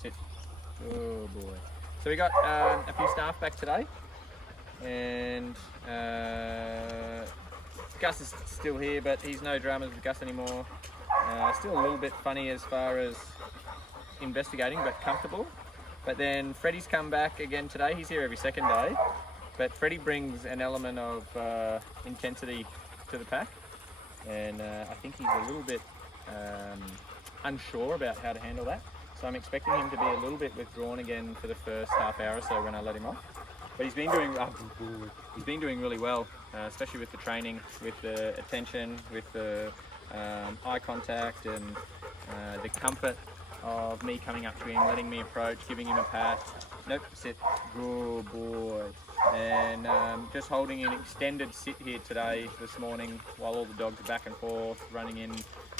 Sit. Oh boy. So we got a few staff back today, and Gus is still here, but he's no dramas with Gus anymore. Still a little bit funny as far as investigating, but comfortable. But then Freddie's come back again today. He's here every second day, but Freddie brings an element of intensity to the pack, and I think he's a little bit unsure about how to handle that. So I'm expecting him to be a little bit withdrawn again for the first half hour or so when I let him off. But he's been doing really well, especially with the training, with the attention, with the eye contact, and the comfort of me coming up to him, letting me approach, giving him a pat. Nope, sit. Good boy. And just holding an extended sit here today, this morning, while all the dogs are back and forth, running in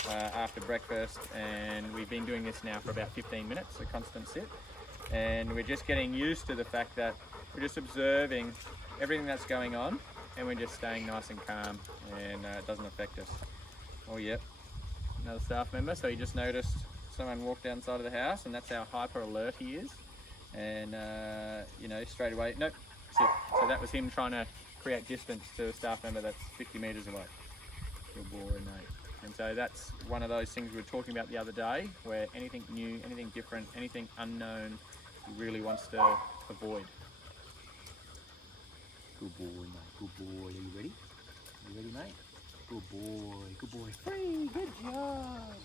after breakfast. And we've been doing this now for about 15 minutes, a constant sit. And we're just getting used to the fact that we're just observing everything that's going on, and we're just staying nice and calm, and it doesn't affect us. Oh yep, another staff member. So he just noticed someone walked outside of the house, and that's how hyper alert he is. And you know, straight away, nope, sit. So that was him trying to create distance to a staff member that's 50 metres away. Good boy, mate. And so that's one of those things we were talking about the other day, where anything new, anything different, anything unknown, he really wants to avoid. Good boy, mate. Good boy. Are you ready? Are you ready, mate? Good boy. Good boy. Free. Good job.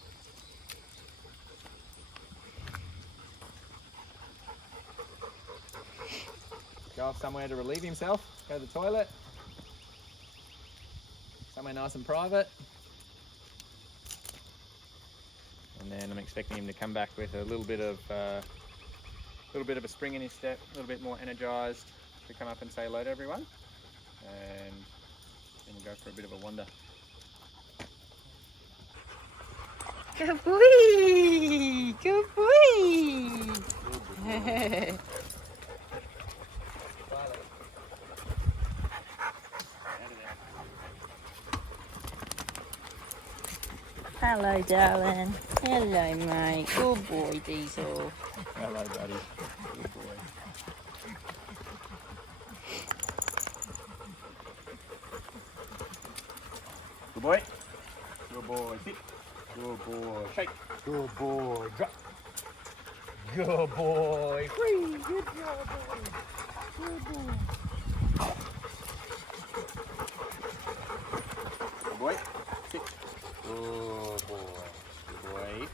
Go off somewhere to relieve himself. Go to the toilet. Somewhere nice and private. And then I'm expecting him to come back with a little bit of a spring in his step, a little bit more energised, to come up and say hello to everyone, and then go for a bit of a wander. Good boy! Good boy! Hello, darling. Hello, mate. Good boy, Diesel. Hello, buddy. Good boy. Good boy. Good boy. Sit. Good boy. Shake. Good boy. Drop. Good boy. Free. Good job, boy. Good boy. Good boy. Sit. Good boy. Good boy.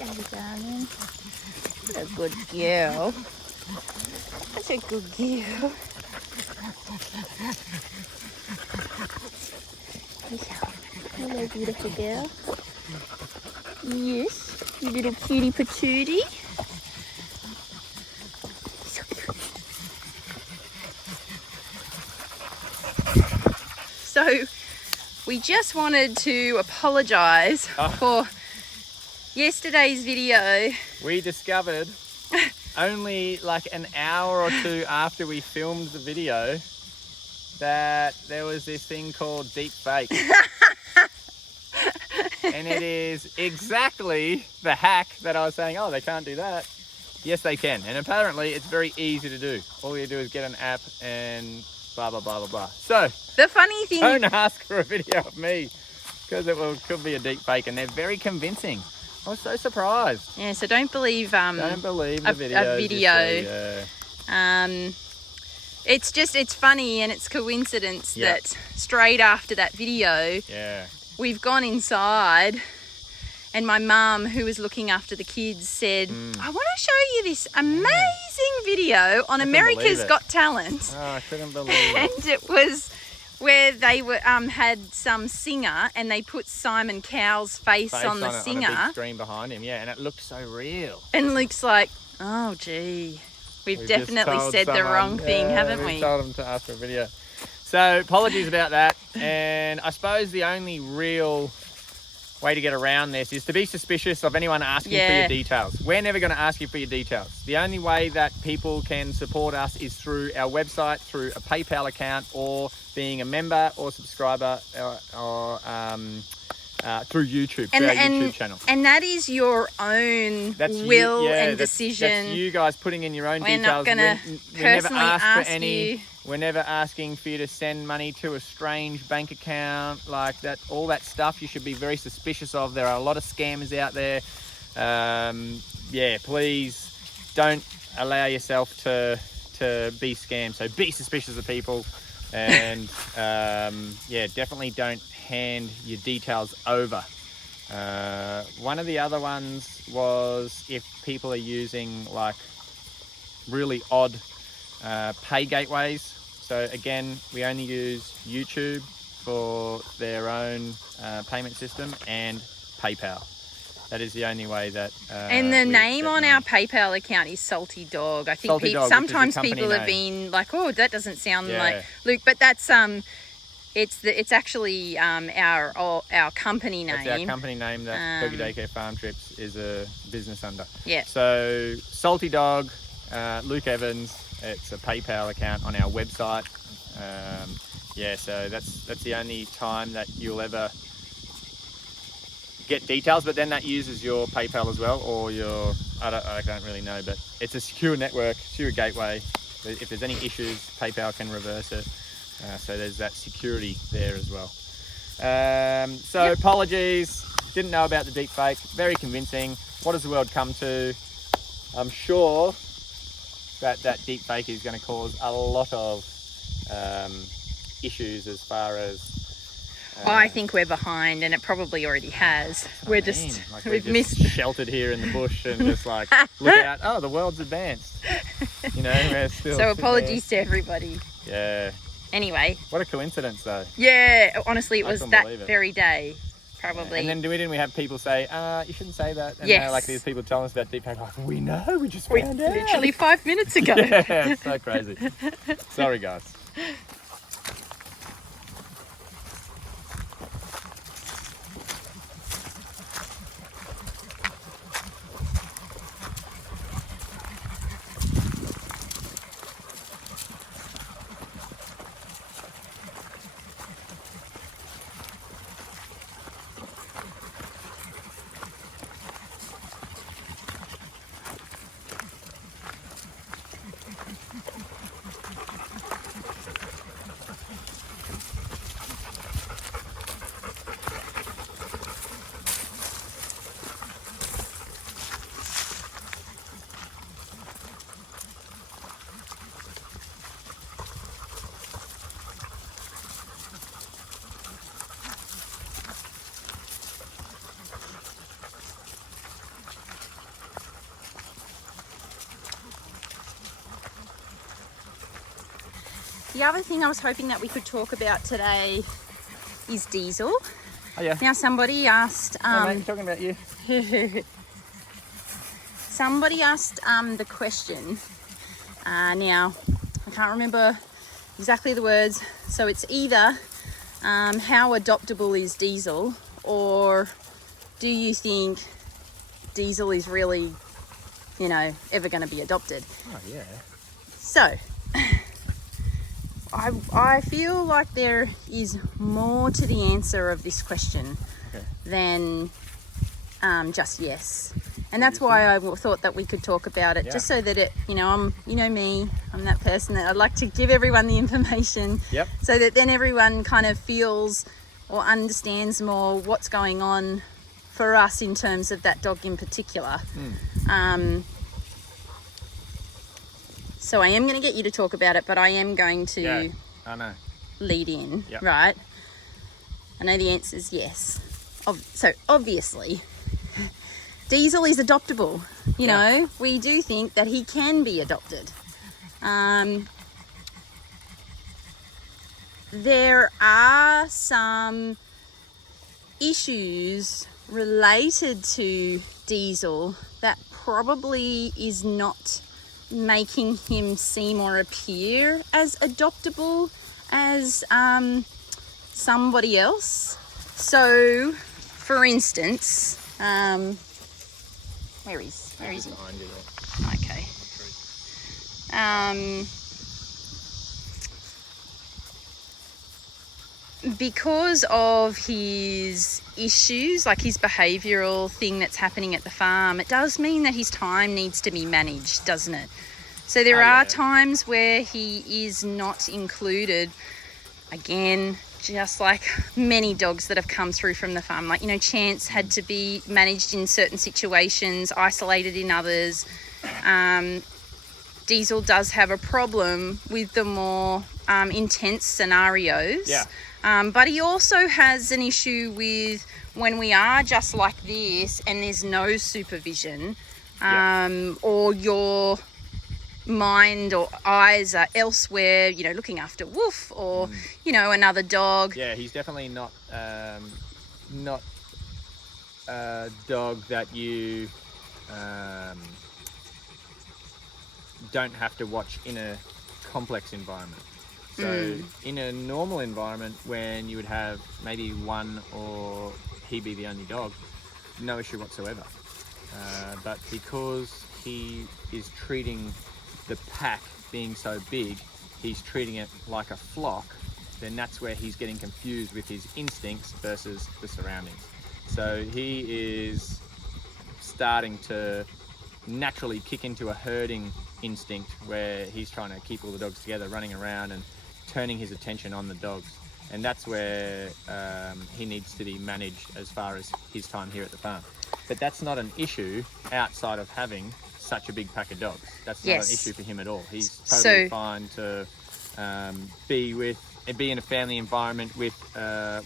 There, darling. What a good girl. That's a good girl. Hello, beautiful girl. Yes, you little cutie patootie. So cute. So, we just wanted to apologise for yesterday's video. We discovered only like an hour or two after we filmed the video that there was this thing called Deepfake. And it is exactly the hack that I was saying, oh, they can't do that. Yes, they can. And apparently it's very easy to do. All you do is get an app and blah, blah, blah, blah, blah. So, The funny thing... don't ask for a video of me because could be a deep fake, and they're very convincing. I was so surprised. Yeah, so don't believe Don't believe the videos a video. You see, It's funny, and it's coincidence that straight after that video, we've gone inside, and my mum, who was looking after the kids, said, I want to show you this amazing video on America's Got Talent. Oh, I couldn't believe it. And it was where they were had some singer, and they put Simon Cowell's face on the singer. On a big screen behind him, and it looked so real. And Luke's like, oh, gee, we've definitely said the wrong thing, haven't we? We told him to ask for a video. So apologies about that. And I suppose the only real way to get around this is to be suspicious of anyone asking for your details. We're never going to ask you for your details. The only way that people can support us is through our website, through a PayPal account, or being a member or subscriber, or through YouTube, through our YouTube channel. And that is your own will and decision. That's you guys putting in your own We're details. We're not going to personally ask for any. You. We're never asking for you to send money to a strange bank account like that. All that stuff you should be very suspicious of. There are a lot of scammers out there. Please don't allow yourself to be scammed. So be suspicious of people, and definitely don't hand your details over. One of the other ones was if people are using like really odd pay gateways. So again, we only use YouTube for their own payment system and PayPal. That is the only way that... and the name on our PayPal account is Salty Dog. I think sometimes people have been like, oh, that doesn't sound like Luke, but that's it's actually our company name. It's our company name that Doggy Daycare Farm Trips is a business under. Yeah. So Salty Dog, Luke Evans. It's a PayPal account on our website. So that's the only time that you'll ever get details, but then that uses your PayPal as well, or your, I don't really know, but it's a secure network, secure gateway. If there's any issues, PayPal can reverse it. So there's that security there as well. Apologies, didn't know about the deepfake. Very convincing. What does the world come to? I'm sure that deepfake is going to cause a lot of issues as far as... I think we're behind, and it probably already has. We've missed... sheltered here in the bush and just like, look out, oh, the world's advanced. We're still... So apologies to everybody. Yeah. Anyway. What a coincidence, though. Yeah, honestly, it was that very day. Probably. And then didn't we have people say, you shouldn't say that? And now, like these people telling us about deepfake, like, we know, we just found out. Literally 5 minutes ago. Yeah, it's so crazy. Sorry, guys. the other thing I was hoping that we could talk about today is Diesel. Oh yeah. Now somebody asked, Hey, mate, I'm talking about you. somebody asked the question. Now I can't remember exactly the words. So it's either how adoptable is Diesel, or do you think Diesel is really, you know, ever going to be adopted? Oh yeah. So I feel like there is more to the answer of this question than just yes. And that's why I thought that we could talk about it, just so that it, you know, you know me, I'm that person that I'd like to give everyone the information, so that then everyone kind of feels or understands more what's going on for us in terms of that dog in particular. So I am going to get you to talk about it, but I am going to lead in, right? I know the answer is yes. So obviously, Diesel is adoptable. You know, we do think that he can be adopted. There are some issues related to Diesel that probably is not making him seem or appear as adoptable as somebody else. So, for instance, where is he? Okay. Because of his issues, like his behavioural thing that's happening at the farm, it does mean that his time needs to be managed, doesn't it? So there are times where he is not included. Again, just like many dogs that have come through from the farm, like, you know, Chance had to be managed in certain situations, isolated in others. Diesel does have a problem with the more intense scenarios. But he also has an issue with when we are just like this and there's no supervision, or your mind or eyes are elsewhere, you know, looking after Wolf or, you know, another dog. Yeah, he's definitely not a dog that you don't have to watch in a complex environment. So in a normal environment, when you would have maybe one or he be the only dog, no issue whatsoever. But because he is treating the pack being so big, he's treating it like a flock, then that's where he's getting confused with his instincts versus the surroundings. So he is starting to naturally kick into a herding instinct where he's trying to keep all the dogs together, running around and turning his attention on the dogs. And that's where he needs to be managed as far as his time here at the farm. But that's not an issue outside of having such a big pack of dogs. That's not an issue for him at all. He's totally fine to be in a family environment with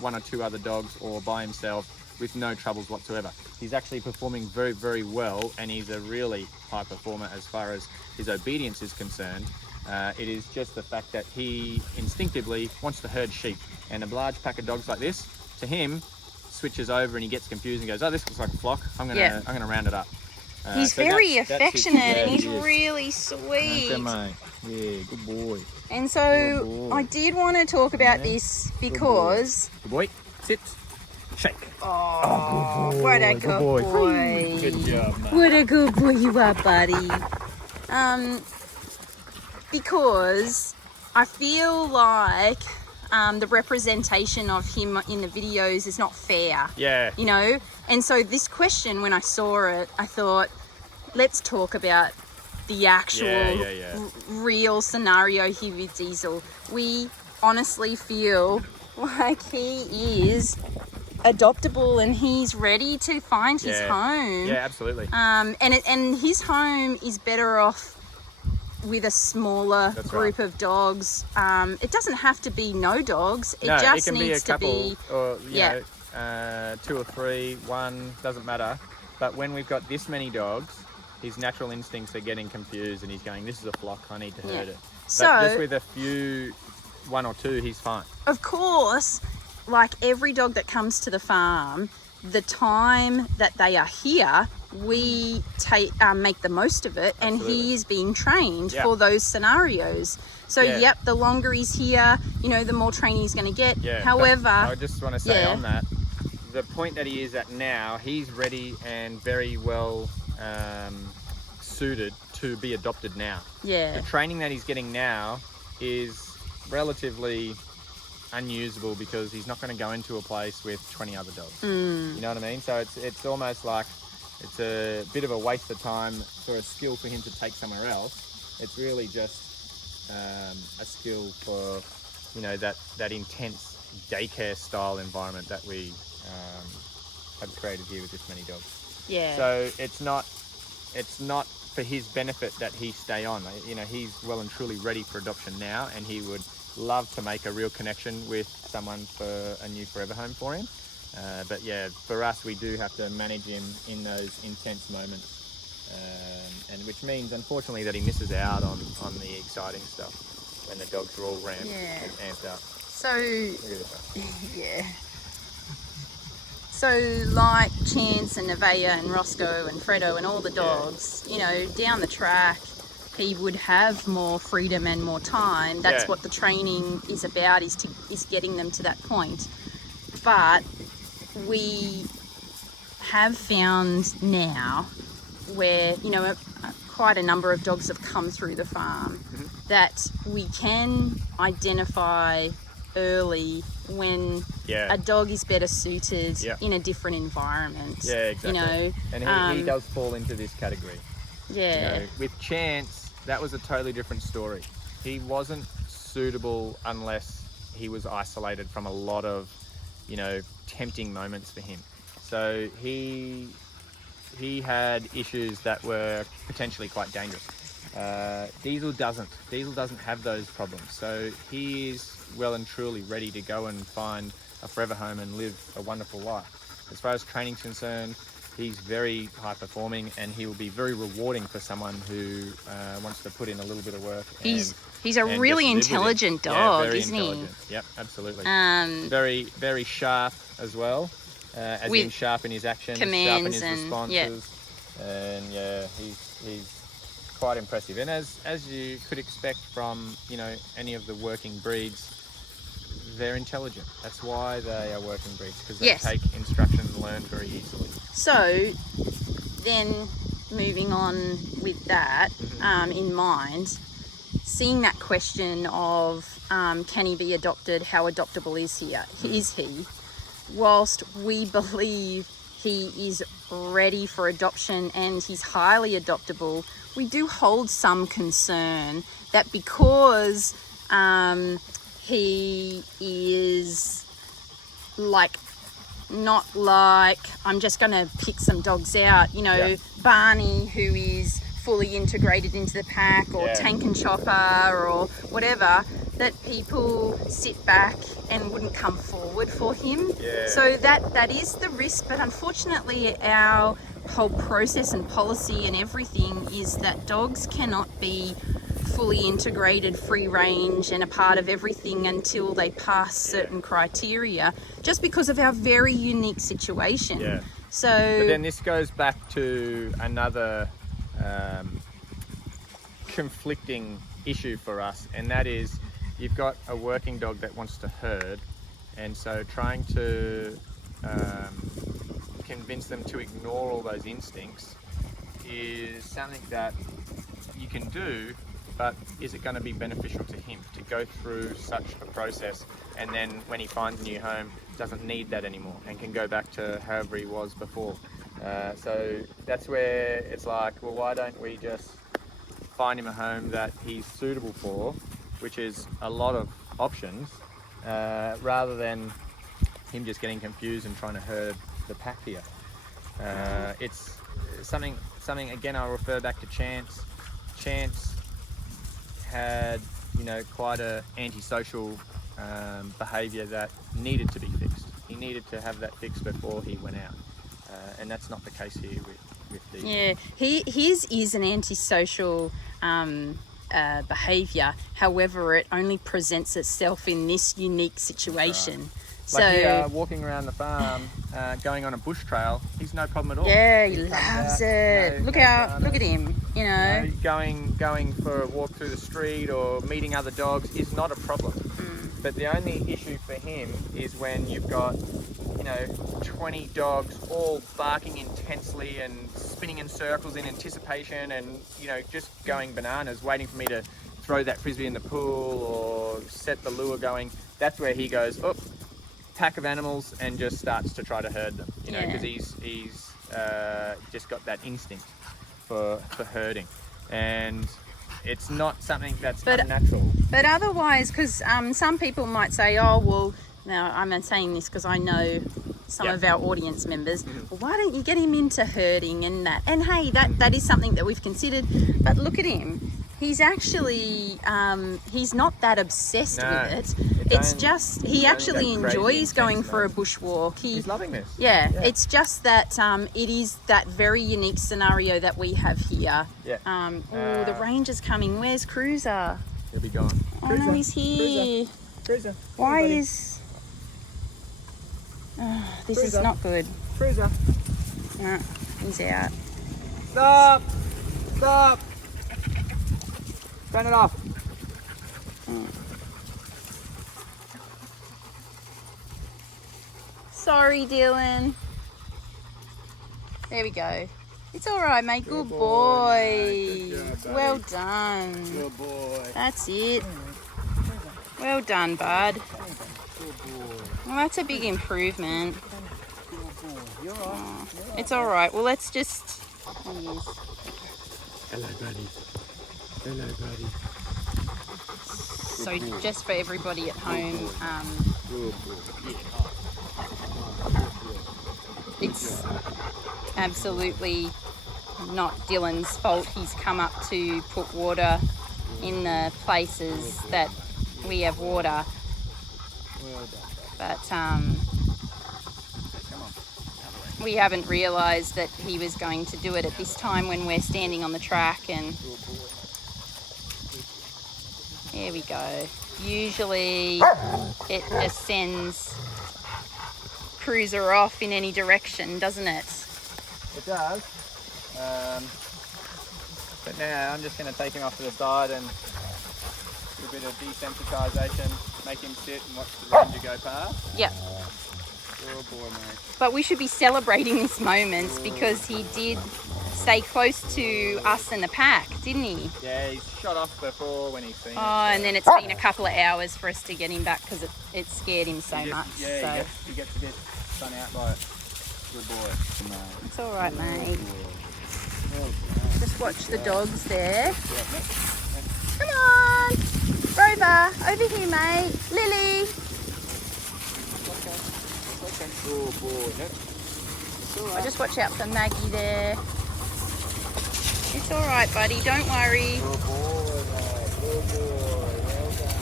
one or two other dogs or by himself with no troubles whatsoever. He's actually performing very, very well, and he's a really high performer as far as his obedience is concerned. It is just the fact that he instinctively wants to herd sheep, and a large pack of dogs like this, to him, switches over and he gets confused and goes, "Oh, this looks like a flock. I'm gonna round it up." He's very affectionate and he's really sweet. Okay, mate. Yeah, good boy. And so I did want to talk about this because... Good boy. Sit. Shake. Oh, good boy. What a good boy. Good job, mate. What a good boy you are, buddy. Because I feel like the representation of him in the videos is not fair. Yeah. You know? And so this question, when I saw it, I thought, let's talk about the actual real scenario here with Diesel. We honestly feel like he is adoptable and he's ready to find his home. Yeah, absolutely. And his home is better off with a smaller group of dogs. It doesn't have to be no dogs. It just needs to be or you know, 2 or 3, 1, doesn't matter. But when we've got this many dogs, his natural instincts are getting confused and he's going, "This is a flock, I need to herd it." So, but just with a few one or two, he's fine. Of course, like every dog that comes to the farm, the time that they are here, we make the most of it. Absolutely. And he is being trained for those scenarios. So yep, the longer he's here, you know, the more training he's going to get. However, I just want to say on that, the point that he is at now, he's ready and very well suited to be adopted now. The training that he's getting now is relatively unusable because he's not going to go into a place with 20 other dogs. You know what I mean? So it's almost like it's a bit of a waste of time for a skill for him to take somewhere else. It's really just a skill for, you know, that intense daycare style environment that we have created here with this many dogs. So it's not for his benefit that he stay on. You know, he's well and truly ready for adoption now, and he would love to make a real connection with someone for a new forever home for him. But yeah, for us, we do have to manage him in those intense moments, and which means, unfortunately, that he misses out on the exciting stuff when the dogs are all ramped and amped up. So, So like Chance and Nevaeh and Roscoe and Fredo and all the dogs, you know, down the track, he would have more freedom and more time. That's what the training is about, is getting them to that point. But we have found now where, you know, quite a number of dogs have come through the farm that we can identify early when a dog is better suited in a different environment. Exactly. You know, and he does fall into this category. You know, with Chance, that was a totally different story. He wasn't suitable unless he was isolated from a lot of, you know, tempting moments for him. So he had issues that were potentially quite dangerous. Diesel doesn't have those problems. So he is well and truly ready to go and find a forever home and live a wonderful life. As far as training's concerned, he's very high performing, and he will be very rewarding for someone who wants to put in a little bit of work. He's a really intelligent dog, isn't he? Yep, absolutely. Very, very sharp as well, as in sharp in his actions, sharp in his responses, and he's quite impressive. And as you could expect from, you know, any of the working breeds, they're intelligent. That's why they are working breeds, because they take instruction and learn very easily. So then moving on with that in mind, seeing that question of can he be adopted, how adoptable is he, whilst we believe he is ready for adoption and he's highly adoptable, we do hold some concern that because he is not like, I'm just going to pick some dogs out, you know, Barney, who is fully integrated into the pack, or Tank and Chopper or whatever, that people sit back and wouldn't come forward for him. So that is the risk, but unfortunately our whole process and policy and everything is that dogs cannot be fully integrated, free range and a part of everything until they pass certain criteria, just because of our very unique situation. So but then this goes back to another conflicting issue for us, and that is you've got a working dog that wants to herd, and so trying to convince them to ignore all those instincts is something that you can do, but is it going to be beneficial to him to go through such a process, and then when he finds a new home doesn't need that anymore and can go back to however he was before? So that's where it's like, well, why don't we just find him a home that he's suitable for, which is a lot of options, rather than him just getting confused and trying to herd the pack here. It's something again, I'll refer back to Chance. Chance had, you know, quite a antisocial behaviour that needed to be fixed. He needed to have that fixed before he went out, and that's not the case here with Deep. his is an antisocial behaviour. However, it only presents itself in this unique situation. Right. Like here, walking around the farm, going on a bush trail, he's no problem at all. Yeah, he loves it. Look at him, you know. Going for a walk through the street or meeting other dogs is not a problem. But the only issue for him is when you've got, 20 dogs all barking intensely and spinning in circles in anticipation and, just going bananas, waiting for me to throw that frisbee in the pool or set the lure going. That's where he goes, oh, pack of animals, and just starts to try to herd them, because he's just got that instinct for herding. And it's not something that's unnatural. But otherwise, because some people might say, oh, well, now I'm saying this because I know some of our audience members, well, why don't you get him into herding and that? And hey, that is something that we've considered. But look at him. He's actually, he's not that obsessed with it. It's just, he actually enjoys going for a bushwalk. He's loving this. Yeah, it's just that it is that very unique scenario that we have here. Yeah. The ranger's coming. Where's Cruiser? He'll be gone. Oh no, he's here. Cruiser. Why is... this is not good. Cruiser. No, he's out. Stop! Stop! Turn it off. Sorry, Dylan. There we go. It's all right, mate. Good boy. Good job, well done. Good boy. That's it. Well done, bud. Good boy. Well, that's a big improvement. Good boy. You're all right. It's all right. Well, let's just... Hello, buddy. Hello, buddy. So just for everybody at home, it's absolutely not Dylan's fault. He's come up to put water in the places that we have water. But we haven't realised that he was going to do it at this time when we're standing on the track, and there we go. Usually it just sends Cruiser off in any direction, doesn't it? It does. But now I'm just going to take him off to the side and do a bit of desensitization, make him sit and watch the ranger go past. Yep. Good boy, mate. But we should be celebrating this moment because he did stay close to us and the pack, didn't he? Yeah, he's shot off before when he's seen it. Oh, and then it's been a couple of hours for us to get him back because it scared him so much. Yeah, so. he gets a bit spun out by it. Good boy. No. It's all right, mate. Just watch the dogs there. Come on, Rover, over here, mate. Lily. Good boy. I'll just watch out for Maggie there. It's all right, buddy. Don't worry. Good boy, mate. Good boy. Well done.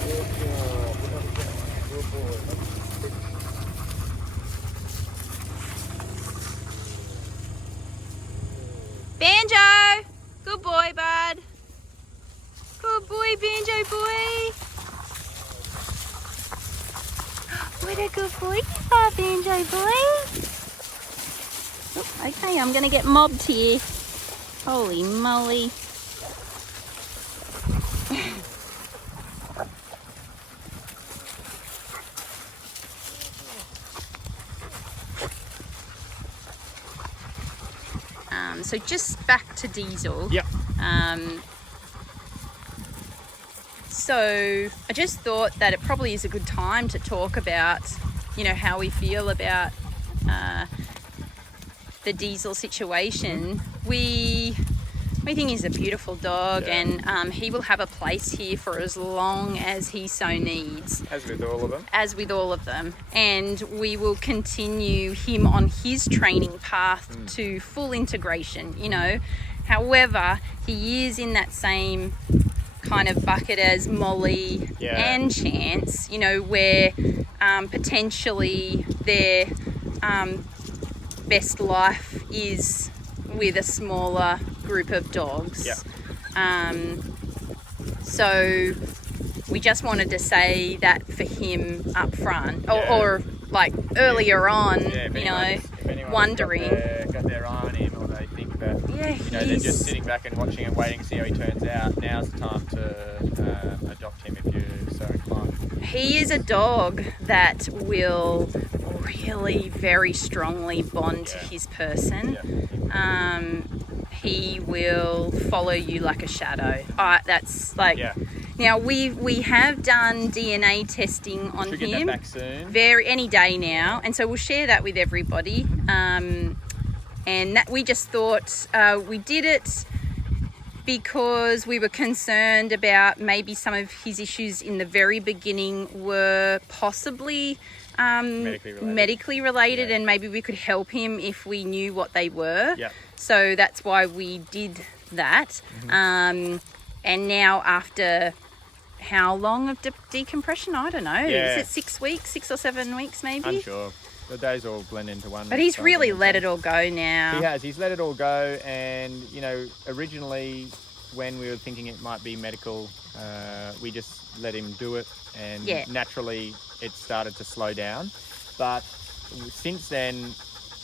Good job. Good boy. Banjo! Good boy, bud. Good boy, Banjo boy. What a good boy you are, Banjo boy. Oh, okay, I'm going to get mobbed here. Holy moly. So just back to Diesel. Yep. So I just thought that it probably is a good time to talk about, how we feel about the Diesel situation. We think he's a beautiful dog, and he will have a place here for as long as he so needs. As with all of them. As with all of them. And we will continue him on his training path to full integration, However, he is in that same kind of bucket as Molly and Chance, where potentially their best life is with a smaller group of dogs. So we just wanted to say that for him up front, or like earlier on, if anyone's wondering. Got their eye on him, or they think that they're he's just sitting back and watching and waiting to see how he turns out. Now's the time to adopt him if you're so inclined. He is a dog that will really very strongly bond to his person. He will follow you like a shadow. That's like. Now we have done DNA testing on Should him. get that back soon. Any day now, and so we'll share that with everybody. And that we just thought we did it because we were concerned about maybe some of his issues in the very beginning were possibly medically related, and maybe we could help him if we knew what they were. So that's why we did that. And now after how long of decompression? I don't know. Is it 6 weeks, 6 or 7 weeks maybe? I'm sure. The days all blend into one. But he's really let it all go now. He has. He's let it all go. And, originally when we were thinking it might be medical, we just let him do it. And naturally it started to slow down. But since then,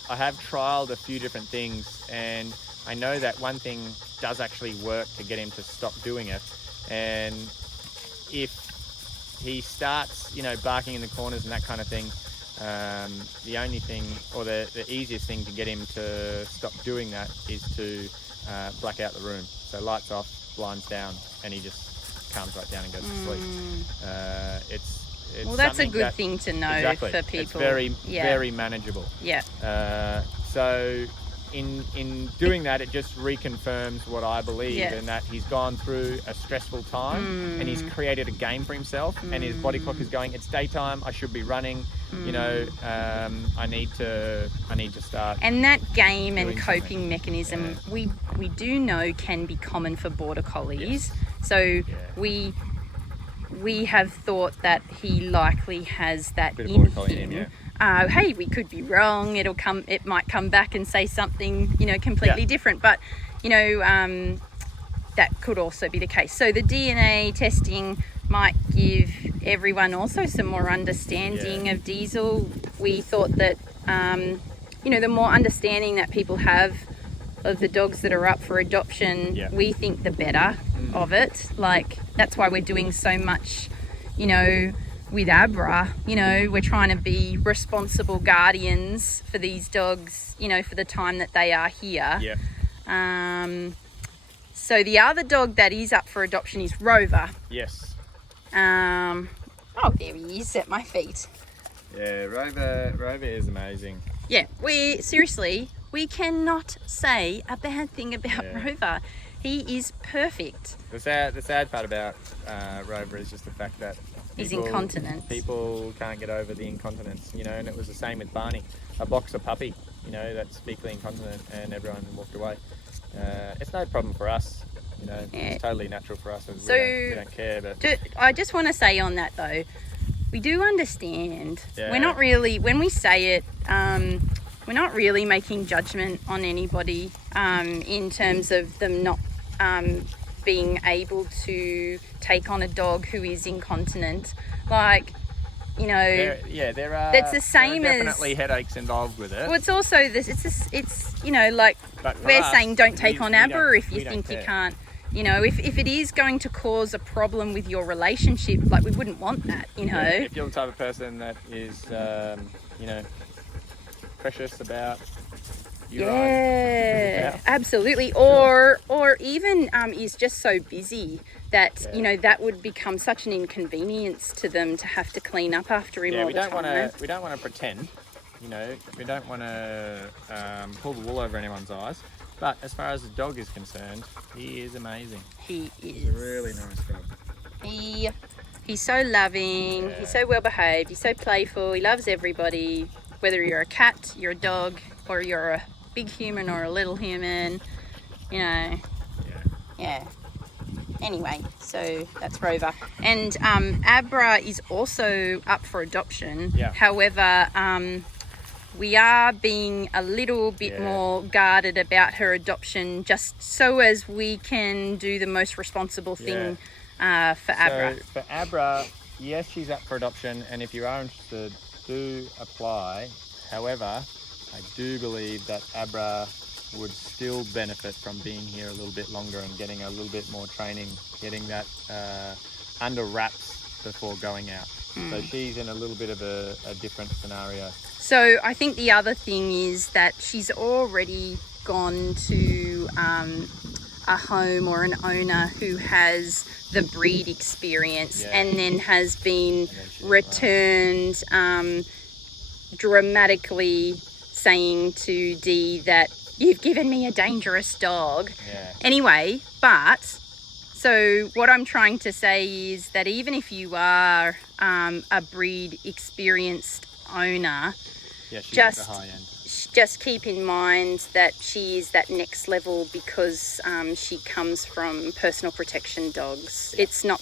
I have trialed a few different things. And I know that one thing does actually work to get him to stop doing it. And if he starts, barking in the corners and that kind of thing, the only thing, or the easiest thing to get him to stop doing that is to black out the room. So lights off, blinds down, and he just calms right down and goes to sleep. It's well, that's a good thing to know for people. It's very manageable. So in doing that, it just reconfirms what I believe, and that he's gone through a stressful time and he's created a game for himself, and his body clock is going, it's daytime, I should be running, I need to start. And that game and coping mechanism we do know can be common for border collies. So we have thought that he likely has that in him. Hey, we could be wrong. It might come back and say something, completely different. But, that could also be the case. So the DNA testing might give everyone also some more understanding of Diesel. We thought that, the more understanding that people have of the dogs that are up for adoption, we think the better of it. Like, that's why we're doing so much, with Abra, we're trying to be responsible guardians for these dogs, for the time that they are here. So the other dog that is up for adoption is Rover. Yes. Oh, there he is at my feet. Yeah, Rover is amazing. Yeah, we cannot say a bad thing about Rover. He is perfect. The sad part about Rover is just the fact that he's incontinent. People can't get over the incontinence, and it was the same with Barney, a boxer puppy, that's fecally incontinent, and everyone walked away. It's no problem for us, it's totally natural for us. So we don't care. But I just want to say on that though, we do understand. We're not really, when we say it, we're not really making judgment on anybody in terms of them not being able to take on a dog who is incontinent. Like, there are. That's the same there are definitely headaches involved with it. Well, it's also this. It's like we're saying, don't take on Abra if you think you can't. If it is going to cause a problem with your relationship, like, we wouldn't want that. If you're the type of person that is, precious about. Absolutely. Or even is just so busy that that would become such an inconvenience to them to have to clean up after him all the time. We don't want to pretend, we don't want to pull the wool over anyone's eyes. But as far as the dog is concerned, he is amazing. He is. He's a really nice dog. He's so loving. He's so well behaved. He's so playful. He loves everybody. Whether you're a cat, you're a dog, or you're a big human or a little human, Anyway, so that's Rover. And Abra is also up for adoption. However, we are being a little bit more guarded about her adoption, just so as we can do the most responsible thing for Abra. So for Abra, yes, she's up for adoption, and if you are interested, do apply. However, I do believe that Abra would still benefit from being here a little bit longer and getting a little bit more training, getting that under wraps before going out. So she's in a little bit of a different scenario. So I think the other thing is that she's already gone to a home or an owner who has the breed experience and then has been returned dramatically saying to Dee that you've given me a dangerous dog. Anyway, but so what I'm trying to say is that even if you are a breed experienced owner, she's at the high end. Just keep in mind that she is that next level because she comes from personal protection dogs. It's not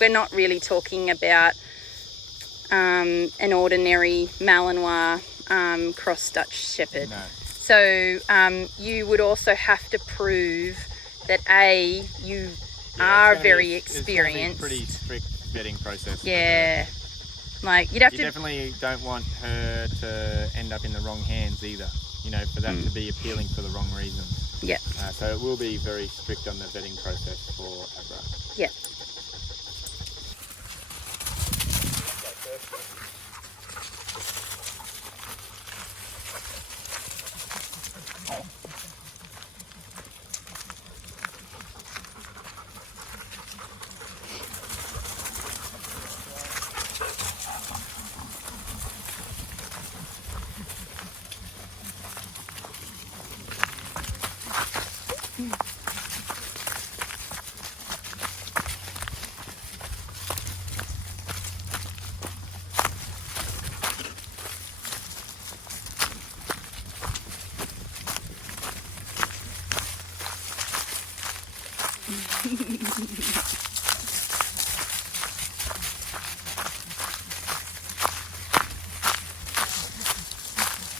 we're not really talking about an ordinary Malinois cross Dutch Shepherd. No. So you would also have to prove that you are very experienced. It's going to be a pretty strict vetting process. Yeah. Like you definitely don't want her to end up in the wrong hands either, you know, for that to be appealing for the wrong reasons. Yeah. So it will be very strict on the vetting process for Abra. Yeah.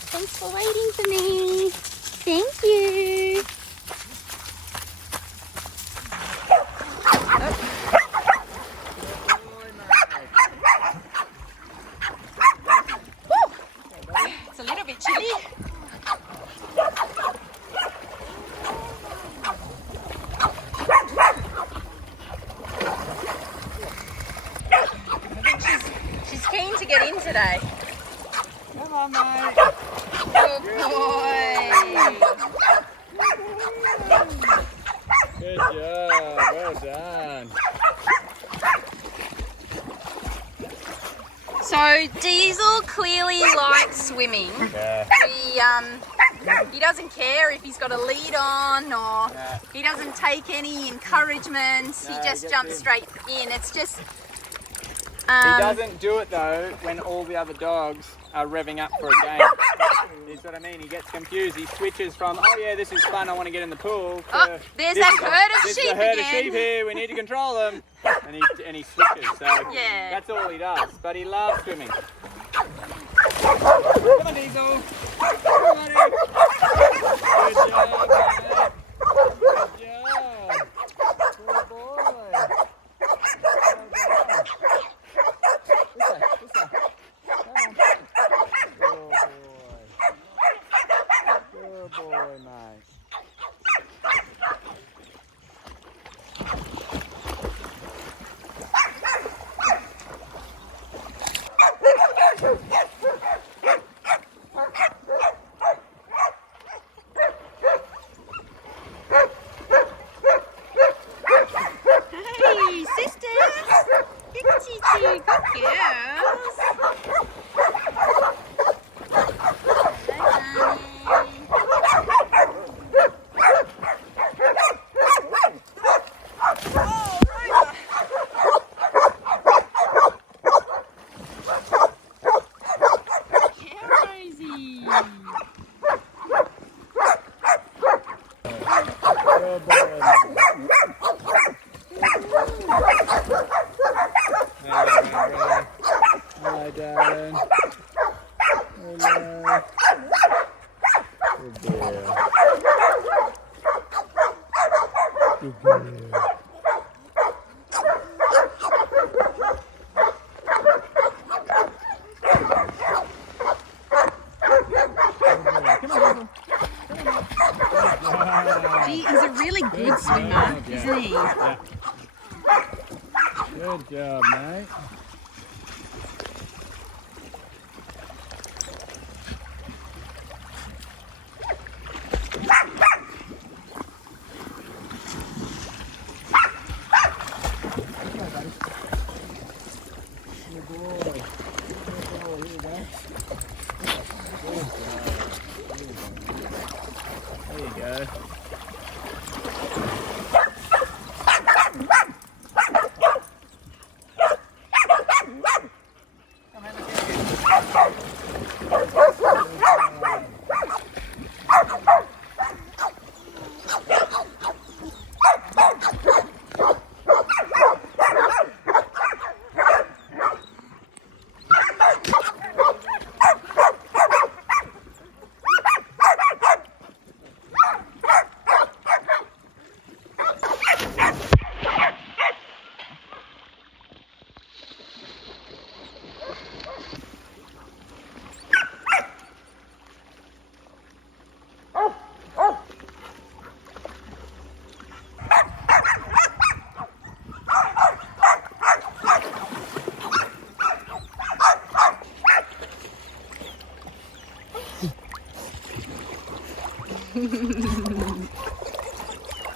Thanks for waiting for me. Thank you. It's a little bit chilly. I think she's keen to get in today. Come on, mate. Good boy. Good job. Well done. So Diesel clearly likes swimming. Yeah. He doesn't care if he's got a lead on or he doesn't take any encouragement. He just jumps straight in. It's just... he doesn't do it though when all the other dogs are revving up for a game. You see what I mean? He gets confused. He switches from, oh yeah, this is fun, I want to get in the pool, to, there's that herd of this sheep is a herd again. of sheep here, we need to control them. And he switches, so that's all he does. But he loves swimming. Come on, Diesel. Come on, buddy. Good job, mate. Good job. Good boy. Good boy, mate. Hey, sisters. Good girls. Hi, darling. Hello. Good girl. Gee, he's a really good swimmer, isn't he? Yeah. Good job, mate. Good boy. Good boy. Here you go. Good job. There you go.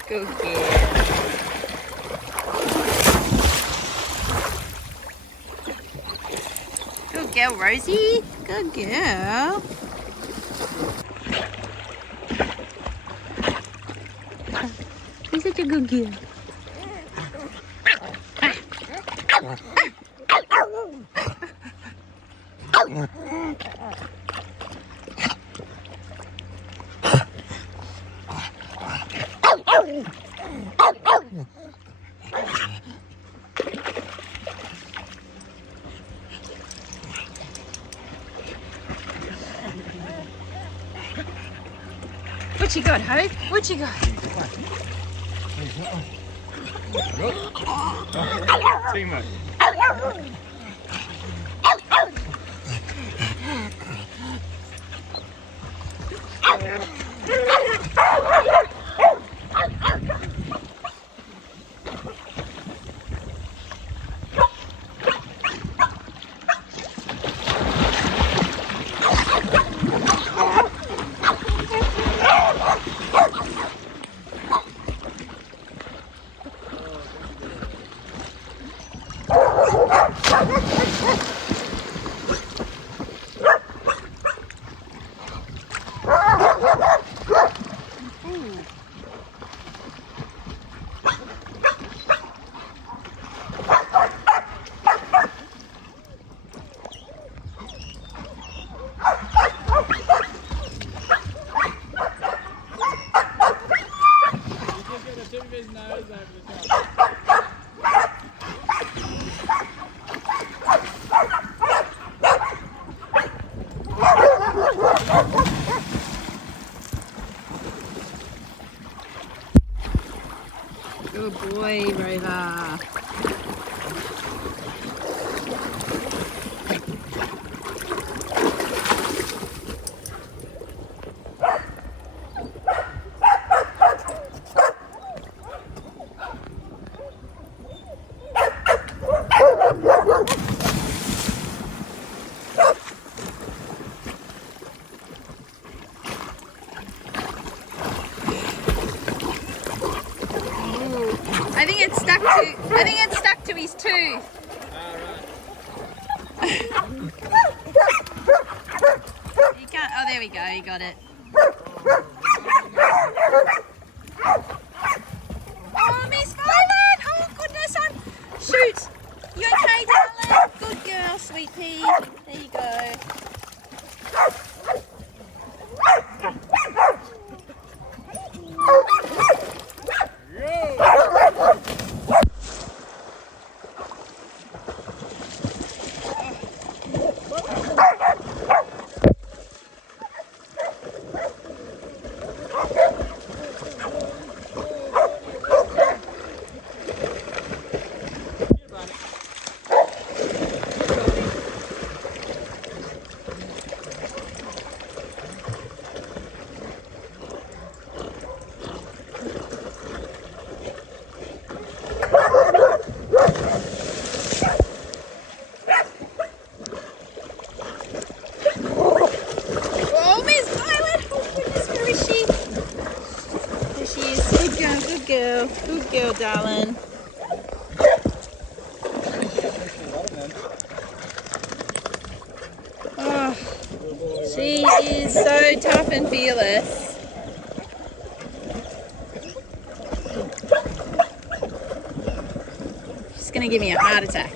Good girl. Good girl, Rosie. Good girl. You're such a good girl. What you got, Hope? What you got? Teamwork. Good boy, Rover. I think it's stuck to his tooth. You can't. Oh, there we go. You got it. Oh, Miss Violet! Oh goodness! Shoot! You okay, darling? Good girl, sweet pea. There you go. girl. Good girl, darling. Oh, she is so tough and fearless. She's gonna give me a heart attack.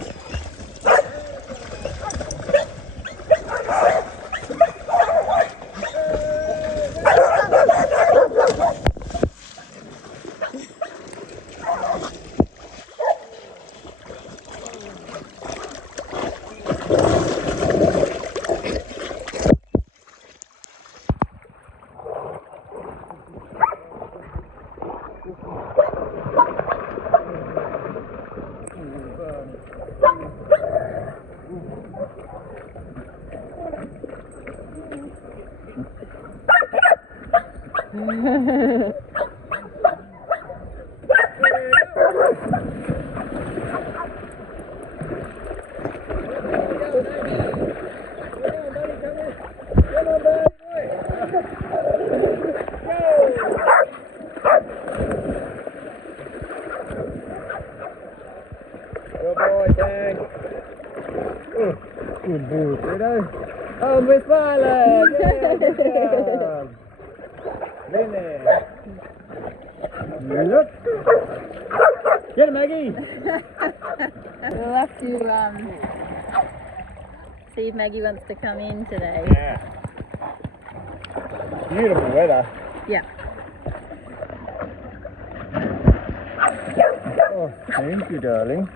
Good boy, Tang. Good boy, Fredo. Oh, Miss Violet! Yeah, good job. In there. Look. Get him, Maggie. We'll have to see if Maggie wants to come in today. Yeah. Beautiful weather. Yeah. Oh, thank you, darling.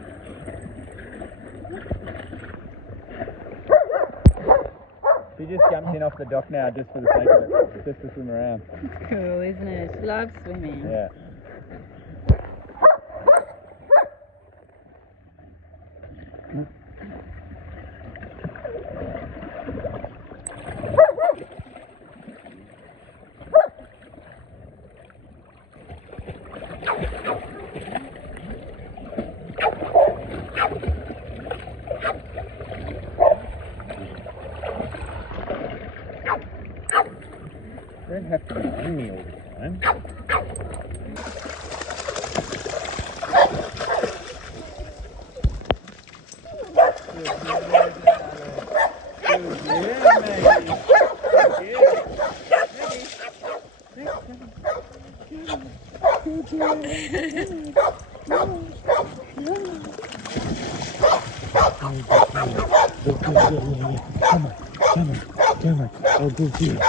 She just jumps in off the dock now just for the sake of it, just to swim around. It's cool, isn't it? She loves swimming. Yeah. Don't have to be dreamy all the time. Come on. Oh, good girl.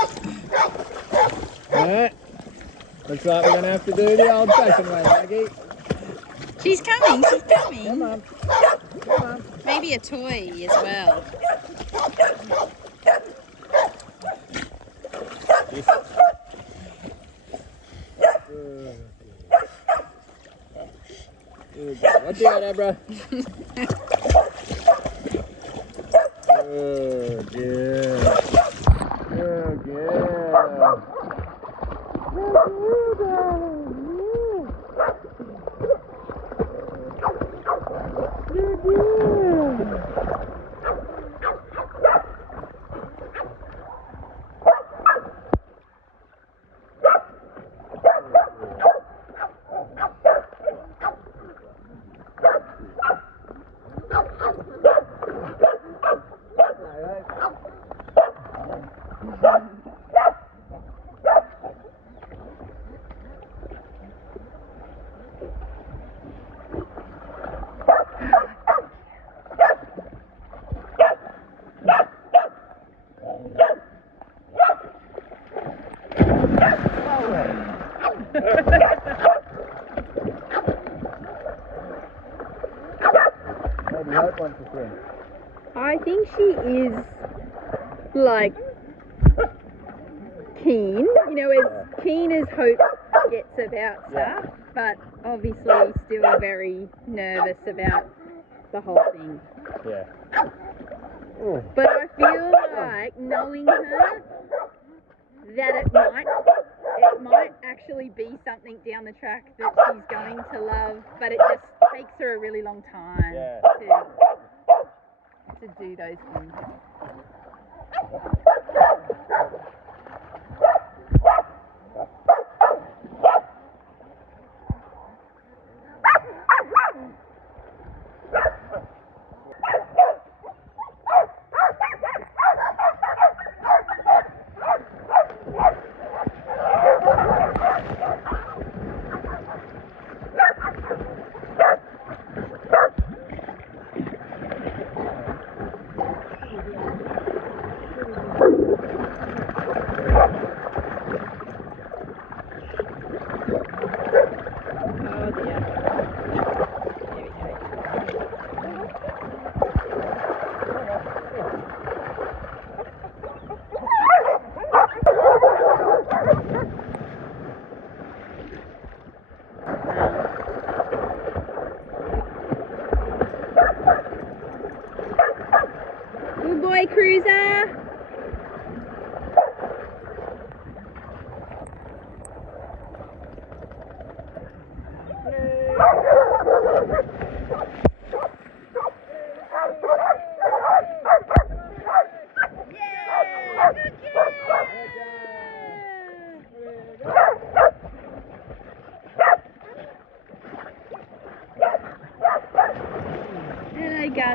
Alright. Looks like we're going to have to do the old-fashioned way, Maggie. She's coming, she's coming. Come on. Maybe a toy as well. Watch out, Abra. Oh, good. Oh, good. Maybe Hope wants to swim. I think she is like keen, you know, as keen as Hope gets about stuff, but obviously still very nervous about the whole thing. Yeah. But I feel like knowing her that it might actually be something down the track that she's going to love, but it just takes her a really long time to do those things.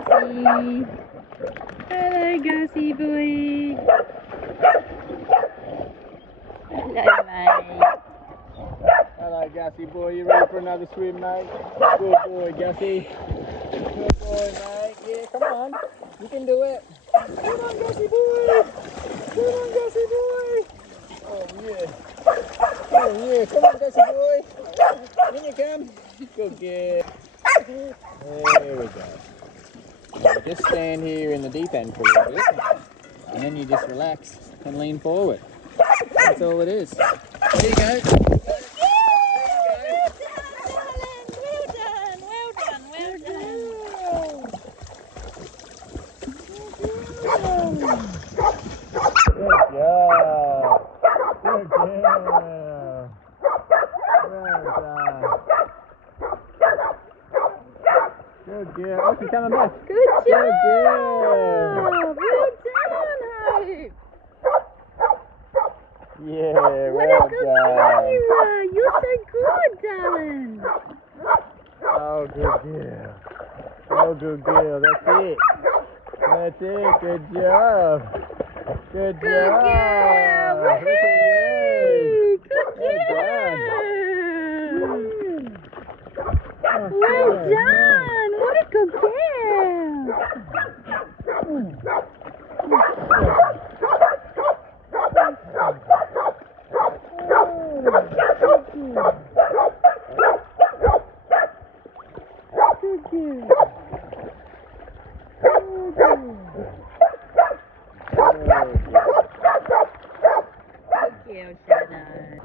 Gussie. Hello, Gussie boy. Hello, mate. Hello, Gussie boy. You ready for another swim, mate? Good boy, Gussie. Good boy, mate. Yeah, come on. You can do it. Come on, Gussie boy. Come on, Gussie boy. Oh, yeah. Oh, yeah. Come on, Gussie boy. In you come. Good girl. There we go. Now just stand here in the deep end for a little bit. And then you just relax and lean forward. That's all it is. There you go. Good girl. Oh, she's coming back. Good job. Good girl. Well done, Hope. Yeah, What well a good done. girl you are. You're so good, darling. Oh, good girl. Oh, good girl. That's it. That's it. Good job. Good Good girl. job. Look at Woohoo. you. Good Well girl. Oh, Well good. done. What a good girl. Good girl. Good girl, Shadow.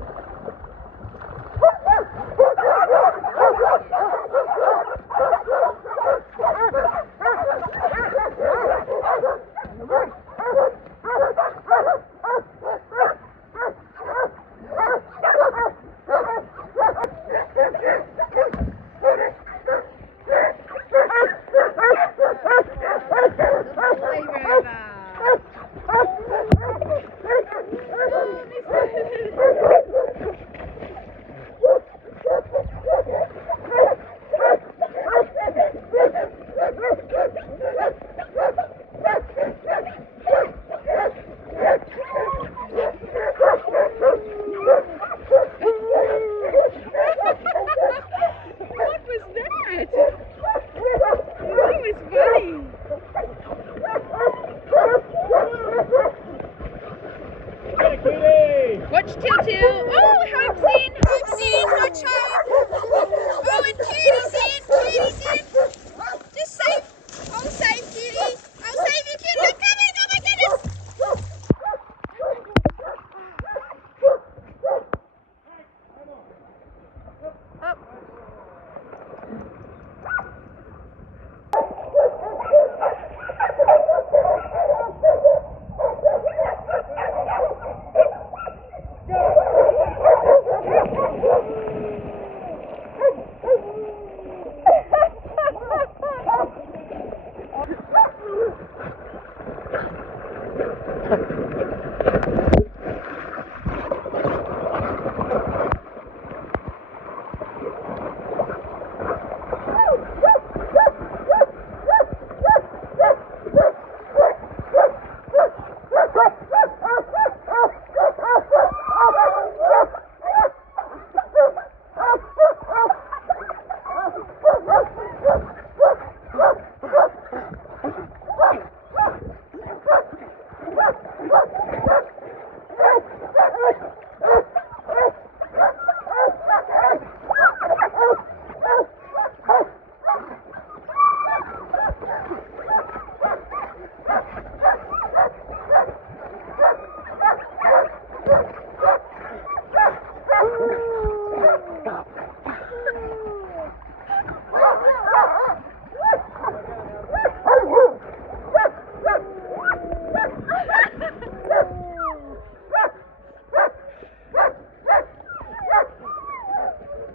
Watch Till Till. Oh, Hope's in. Hope's in. Watch Hope. Oh, and Cutie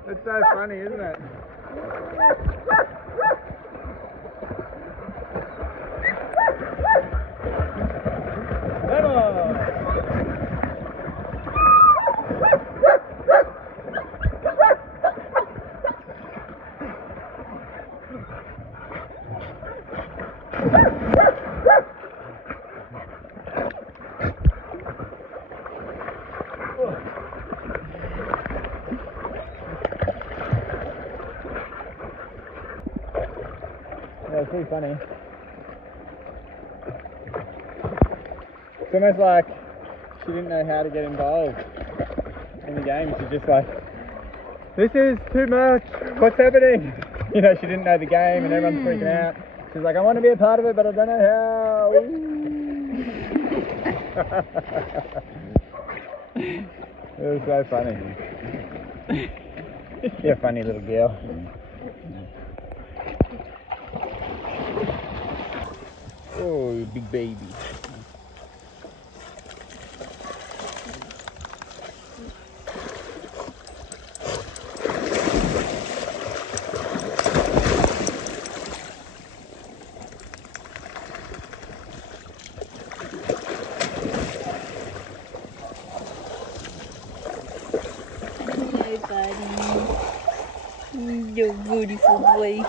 It's so funny, isn't it? Come on! was pretty funny. It's almost like she didn't know how to get involved in the game. She's just like, this is too much, what's happening? You know, she didn't know the game and everyone's freaking out. She's like, I want to be a part of it, but I don't know how. It was so funny. You're a funny little girl. Oh, big baby. Hello, buddy. You're a beautiful boy.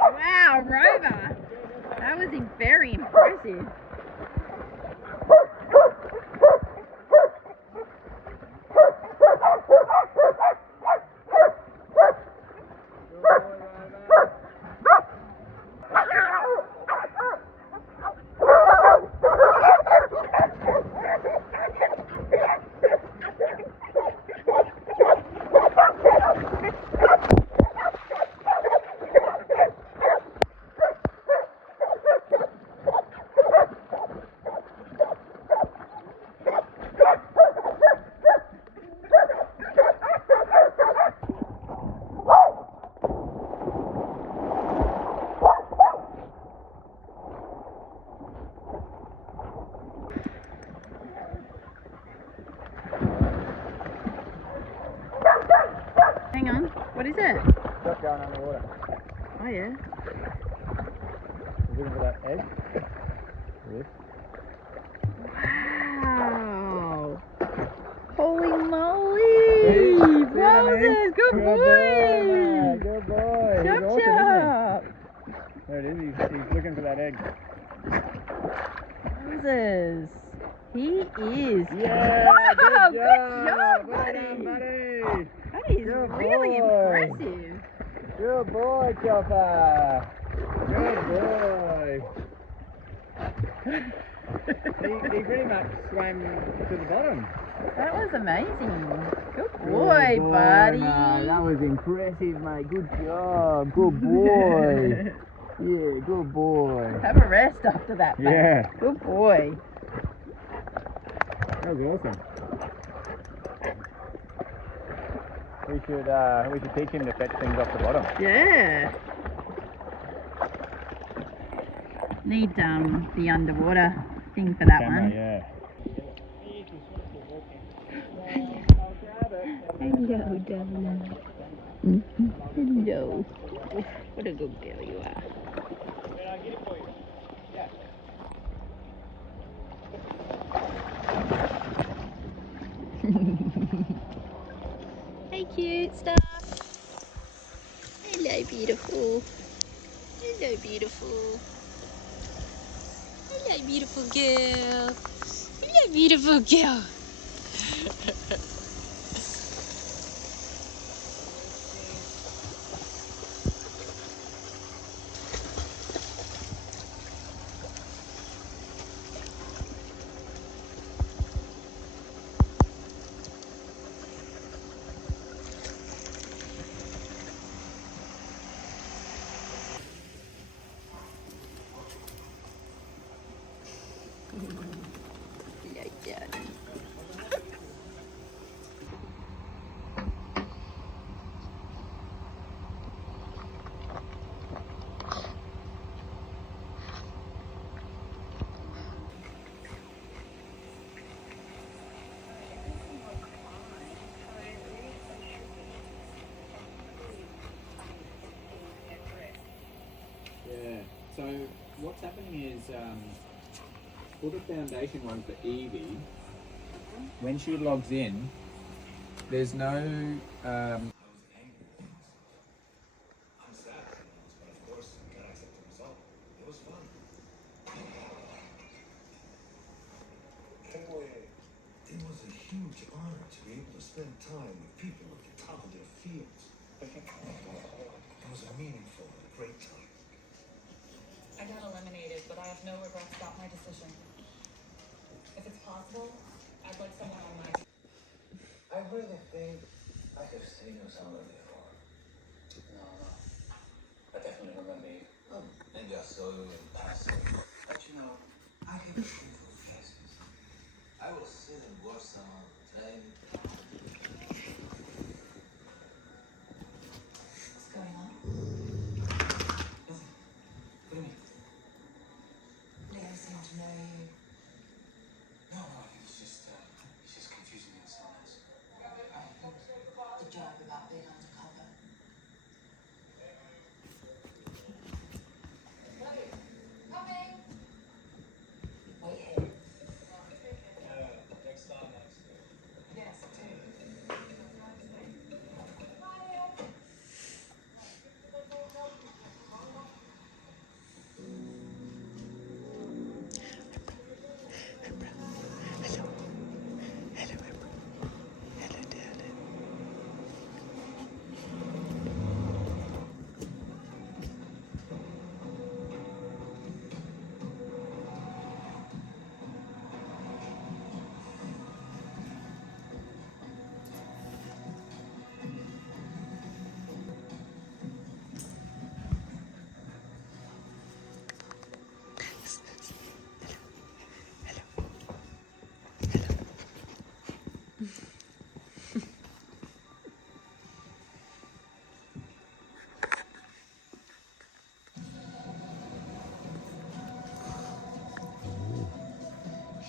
Wow, Rover! That was very impressive. is it? Stop going underwater. Oh yeah. He's looking for that egg. Yes. Wow. Holy moly. See what I mean? Wowzers, good boy. Man. Good boy. Chop He's awesome, isn't chop. he? There it is. He's looking for that egg. Wowzers. He is. Yeah, Wow, good job. Well buddy. done, buddy. That is Good really boy. impressive. Good boy, Chopper. Good boy. he pretty much swam to the bottom. That was amazing. Good boy, buddy. Mate. That was impressive, mate. Good job. Good boy. Yeah, good boy. Have a rest after that, mate. Yeah. Good boy. That was awesome. We should teach him to fetch things off the bottom. Yeah. Need the underwater thing for that one. Yeah. Hello, darling. Hello. What a good girl you are. Hey, cute stuff. Hello, beautiful. Hello, beautiful. Hello, beautiful girl. Hello, beautiful girl. Hello, darling. Yeah. So what's happening is for the foundation one for Evie, when she logs in, there's no It was a huge honor to be able to spend time with people at the top of their fields. It was a meaningful and great time. I got eliminated, but I have no regrets about my decision. If it's possible, I'd like someone on my team. I really think I have seen you somewhere before. No. I definitely remember you. Oh, maybe I saw you in passing. But you know, I have beautiful faces. I will sit and watch someone play. What's going on? Nothing. What do you mean? Leo seemed to know you. No, he's just confusing me with someone else. The job about being undercover. Coming! Wait here. Next time, Yes, do.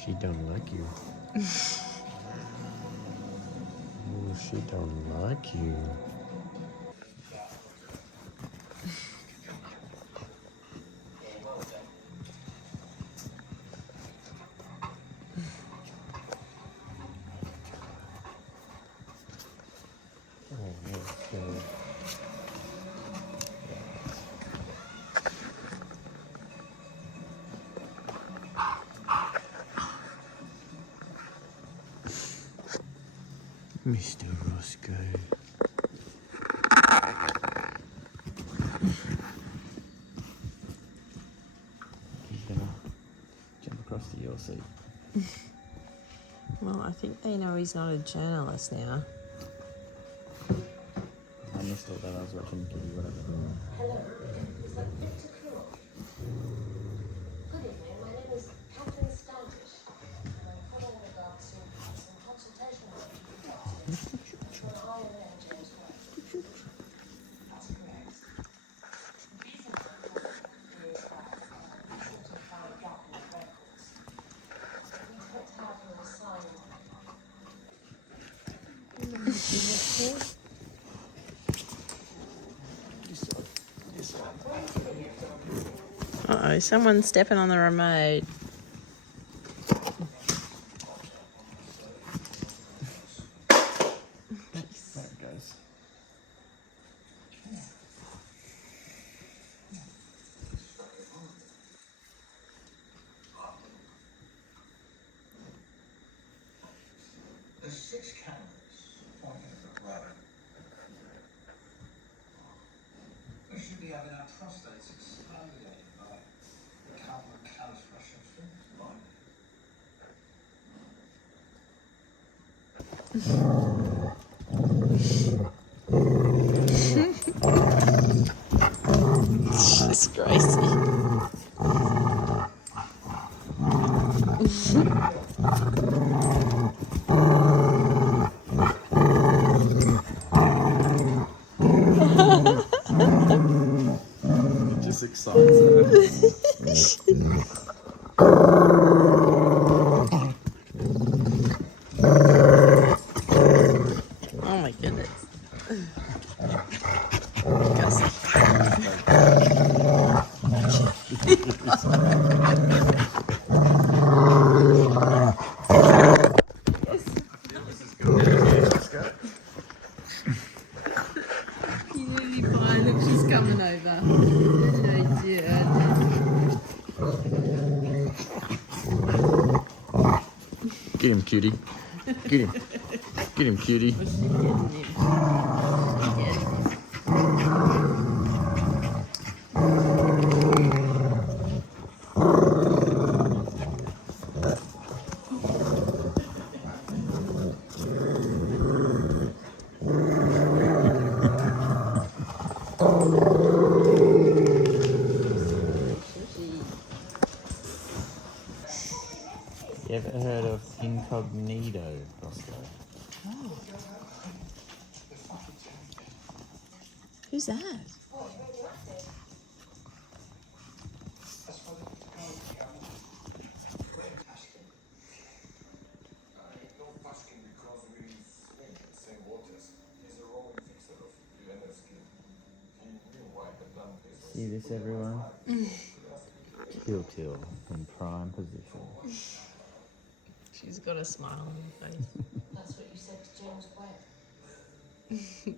She don't like you. Oh, she don't like you. Mr. Roscoe. He's gonna jump across to your seat. Well, I think they know he's not a journalist now. I missed all that. I was watching Kitty, whatever. Hello, is that Victor Krull? Good evening, my name is Catherine Standish. I'm calling in regards to some consultation work you've conducted for an Iron Man James Webb. That's correct. The reason I'm calling is that we seem to have found a gap in the records. We'd like to have you assigned. Uh-oh, someone's stepping on the remote. There it goes. There's 6 cameras pointing at the road. We should be having our prostates exploded by a couple of callous Russian films, right? Disgracing. It just excites her. Oh my goodness. Gussie. You'll be fine if she's coming over. Hello, dear. Get him, cutie. Get him. Get him, cutie. What's she getting him? You ever heard of incognito, Roscoe? Who's that? See this, everyone? Till in prime position. She's got a smile on her face. That's what you said to James Webb.